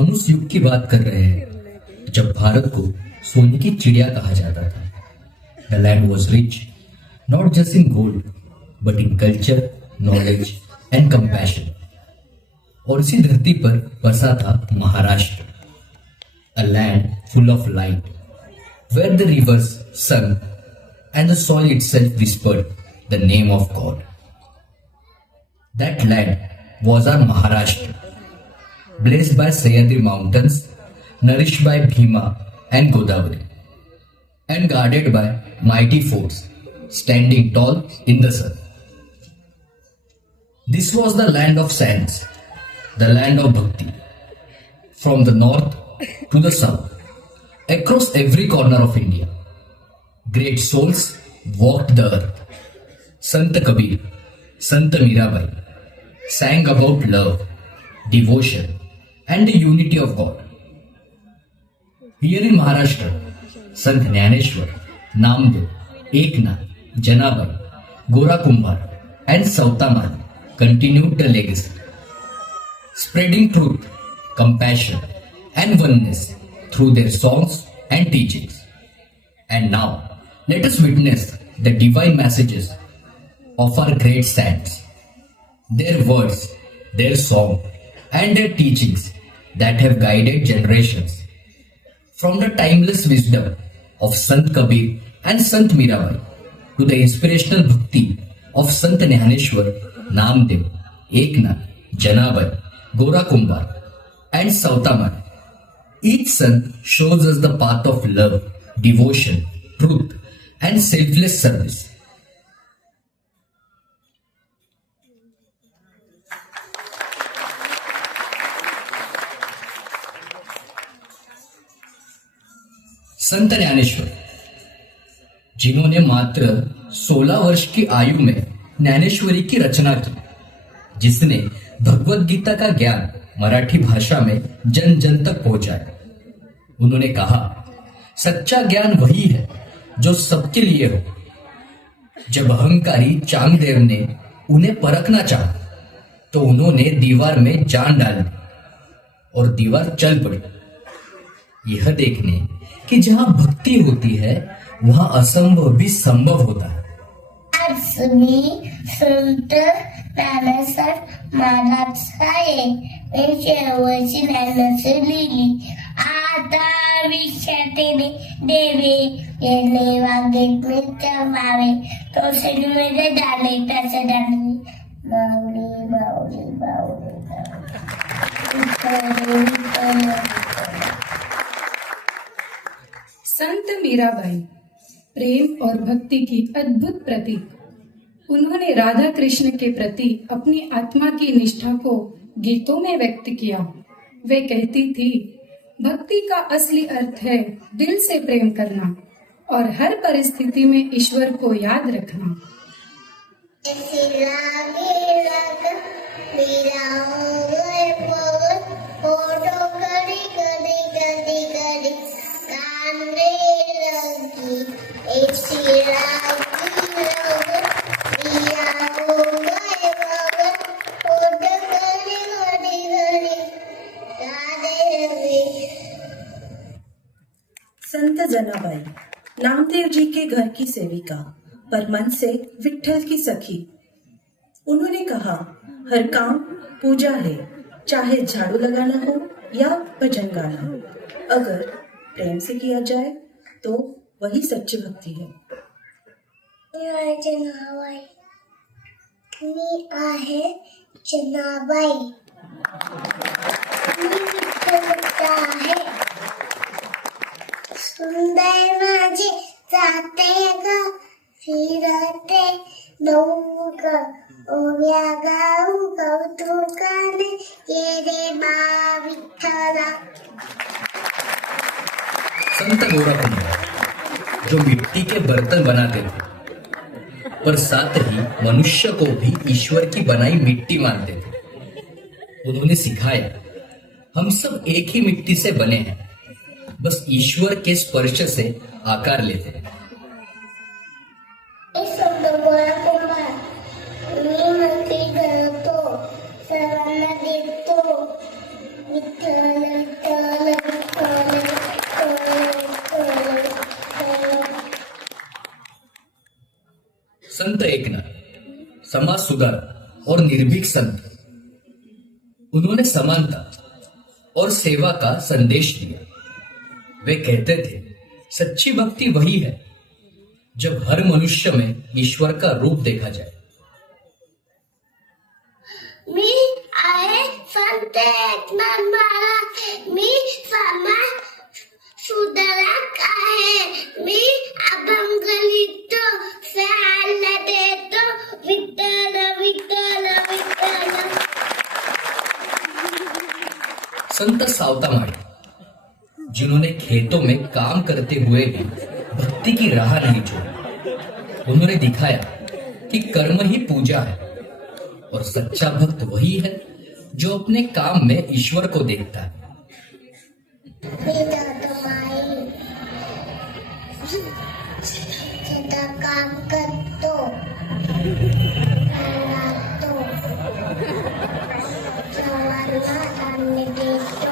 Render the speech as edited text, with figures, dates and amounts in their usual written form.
हम उस युग की बात कर रहे हैं जब भारत को सोने की चिड़िया कहा जाता था। The land was rich not just in gold but in culture, knowledge and compassion. और इसी धरती पर बसा था Maharashtra, a land full of light, where the rivers sun and the soil itself whispered the name of God. That land was our Maharashtra, blessed by Sahyadri mountains, nourished by Bhima and Godavari, and guarded by mighty forts standing tall in the sun. This was the land of saints, the land of bhakti. From the north to the south, across every corner of India, great souls walked the earth. Sant Kabir, Sant Mirabai sang about love, devotion, and the unity of God. Here in Maharashtra, Sant Jnaneshwar, Namdev, Eknath, Janabai, Gora Kumbhar, and Sautaman continued the legacy, spreading truth, compassion, and oneness through their songs and teachings. And now, let us witness the divine messages of our great saints. Their words, their song, and their teachings that have guided generations. From the timeless wisdom of Sant Kabir and Sant Mirabai to the inspirational bhakti of Sant Jnaneshwar, Namdev, Eknath, Janabai, Gora Kumbhar, and Sautaman, each sant shows us the path of love, devotion, truth, and selfless service. संत ज्ञानेश्वर, जिन्होंने मात्र 16 वर्ष की आयु में ज्ञानेश्वरी की रचना की, जिसने भगवत गीता का ज्ञान मराठी भाषा में जन जन तक पहुंचाया। उन्होंने कहा, सच्चा ज्ञान वही है जो सबके लिए हो। जब अहंकारी चांगदेव ने उन्हें परखना चाहा तो उन्होंने दीवार में जान डाल दी और दीवार चल पड़ी, यह देखने कि जहां भक्ति होती है वहां असंभव भी संभव होता है। आज मी संत ज्ञानेश्वर महाराज साहेब शेवटची ज्ञानेश्वरी लिहिली। आता विख्यातीने देवे येणे वागेत मित्र मावे तो सगळे जाणे त्याचे जाणे माऊली माऊली माऊली संत मीराबाई प्रेम और भक्ति की अद्भुत प्रतीक। उन्होंने राधा कृष्ण के प्रति अपनी आत्मा की निष्ठा को गीतों में व्यक्त किया। वे कहती थी, भक्ति का असली अर्थ है दिल से प्रेम करना और हर परिस्थिति में ईश्वर को याद रखना। संत जनाबाई, नामदेव जी के घर की सेविका पर मन से विठ्ठल की सखी। उन्होंने कहा, हर काम पूजा है, चाहे झाड़ू लगाना हो या भजन गाना, अगर प्रेम से किया जाए तो वही सच्ची भक्ति है। जनाबाई, मी आहे जनाबाई, मी विठ्ठलचा आहे। सुंदर माझे जाते ग फिरते नौक ओव्या गाऊ कौतुकाने ये रे बा विठ्ठला। संत गोरा कुंभार, जो मिट्टी के बर्तन बनाते थे पर साथ ही मनुष्य को भी ईश्वर की बनाई मिट्टी मानते थे, उन्होंने सिखाया, हम सब एक ही मिट्टी से बने हैं, बस ईश्वर के स्पर्श से आकार लेते हैं। संत गोरा कुंभार, मी म्हणते घरतो सर्वांना देतो विठ्ठल सुधार और निर्भीक संत। उन्होंने समानता और सेवा का संदेश दिया। वे कहते थे, सच्ची भक्ति वही है जब हर मनुष्य में ईश्वर का रूप देखा जाए। मी आहे संत एकनाथ महाराज, मी समाज सुधारक आहे, मी अभंग लिहितो, सहाला देतो, विठ्ठल विठ्ठल विठ्ठल। संत सावतामाळी, जिन्होंने खेतों में काम करते हुए भी भक्ति की राह नहीं छोड़ी। उन्होंने दिखाया कि कर्म ही पूजा है और सच्चा भक्त वही है जो अपने काम में ईश्वर को देखता है। शेतात काम करतो, राहतो, सर्वांना धान्य देतो।